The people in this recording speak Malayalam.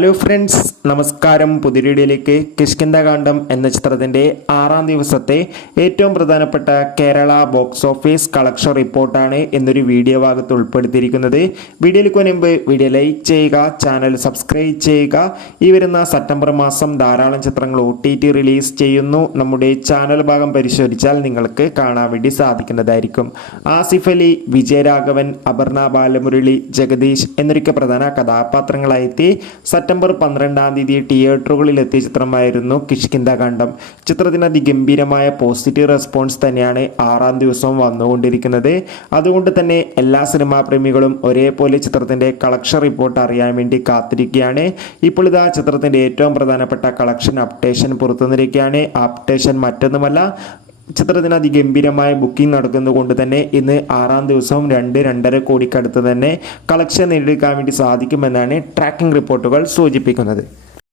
ഹലോ ഫ്രണ്ട്സ്, നമസ്കാരം. പുതിയ വീഡിയോയിലേക്ക്. കിഷ്കിന്ധാകാന്ഡം എന്ന ചിത്രത്തിൻ്റെ 6ാം ദിവസത്തെ ഏറ്റവും പ്രധാനപ്പെട്ട കേരള ബോക്സ് ഓഫീസ് കളക്ഷൻ റിപ്പോർട്ടാണ് എന്നൊരു വീഡിയോ ഭാഗത്ത് ഉൾപ്പെടുത്തിയിരിക്കുന്നത്. വീഡിയോയിലേക്ക് മുൻപ് വീഡിയോ ലൈക്ക് ചെയ്യുക, ചാനൽ സബ്സ്ക്രൈബ് ചെയ്യുക. ഈ വരുന്ന സെപ്റ്റംബർ മാസം ധാരാളം ചിത്രങ്ങൾ OTT റിലീസ് ചെയ്യുന്നു. നമ്മുടെ ചാനൽ ഭാഗം പരിശോധിച്ചാൽ നിങ്ങൾക്ക് കാണാൻ വേണ്ടി സാധിക്കുന്നതായിരിക്കും. ആസിഫ് അലി, വിജയരാഘവൻ, അപർണ ബാലമുരളി, ജഗദീഷ് എന്നൊക്കെ പ്രധാന കഥാപാത്രങ്ങളായെത്തി സെപ്റ്റംബർ 12-ാം തീയതി തിയേറ്ററുകളിൽ എത്തിയ ചിത്രമായിരുന്നു കിഷ്കിന്ധാകാന്ഡം. ചിത്രത്തിന് അതിഗംഭീരമായ പോസിറ്റീവ് റെസ്പോൺസ് തന്നെയാണ് 6ാം ദിവസവും വന്നുകൊണ്ടിരിക്കുന്നത്. അതുകൊണ്ട് തന്നെ എല്ലാ സിനിമാ പ്രേമികളും ഒരേപോലെ ചിത്രത്തിൻ്റെ കളക്ഷൻ റിപ്പോർട്ട് അറിയാൻ വേണ്ടി കാത്തിരിക്കുകയാണ്. ഇപ്പോൾ ഇതാ ചിത്രത്തിൻ്റെ ഏറ്റവും പ്രധാനപ്പെട്ട കളക്ഷൻ അപ്ഡേഷൻ പുറത്തുവന്നിരിക്കുകയാണ്. അപ്ഡേഷൻ മറ്റൊന്നുമല്ല, ചിത്രത്തിന് അതിഗംഭീരമായ ബുക്കിംഗ് നടക്കുന്നതുകൊണ്ട് തന്നെ ഇന്ന് 6ാം ദിവസവും 2-2.5 കോടിക്കടുത്ത് തന്നെ കളക്ഷൻ നേടിയെടുക്കാൻ വേണ്ടി സാധിക്കുമെന്നാണ് ട്രാക്കിംഗ് റിപ്പോർട്ടുകൾ സൂചിപ്പിക്കുന്നത്.